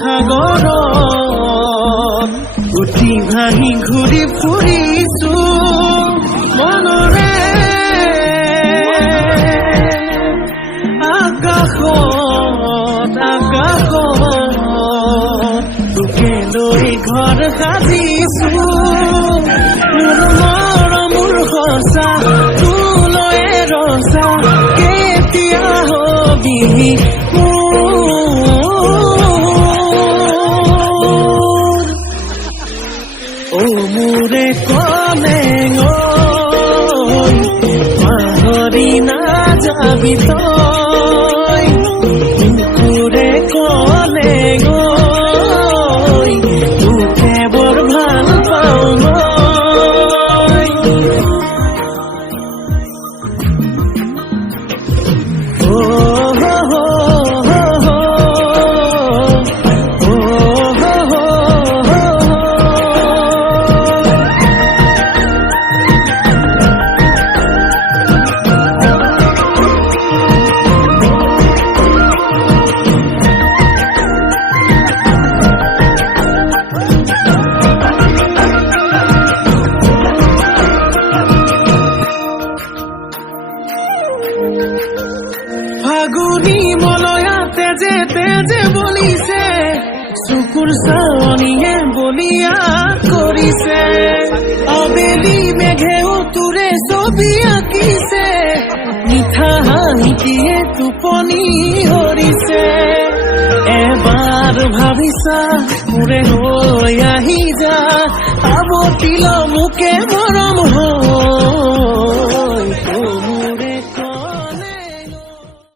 সাগৰত উঠি ভাহি ঘূৰি ফুৰিছো মনৰে আকাশত তোকে লৈ ঘৰ সাজিছো মোৰ মৰমৰ সঁচা তোলৈ ৰচা কেতিয়া হবি মোৰে কলেং পাহৰি নাযাবি তই মোৰে কলেং তোকে বৰ ভাল পাওঁ ফাগুনি মলয়াতে যে তেজে বলিছে চকুৰ চাৱনিয়ে বলিয়া কৰিছে আবেলি মেঘেও তোৰে ছবি আঁকিছে মিঠা হাঁহিয়ে টোপনি হৰিছে এবাৰ ভাবিছা মোৰে হৈ আহি যা আৱতিল মোকে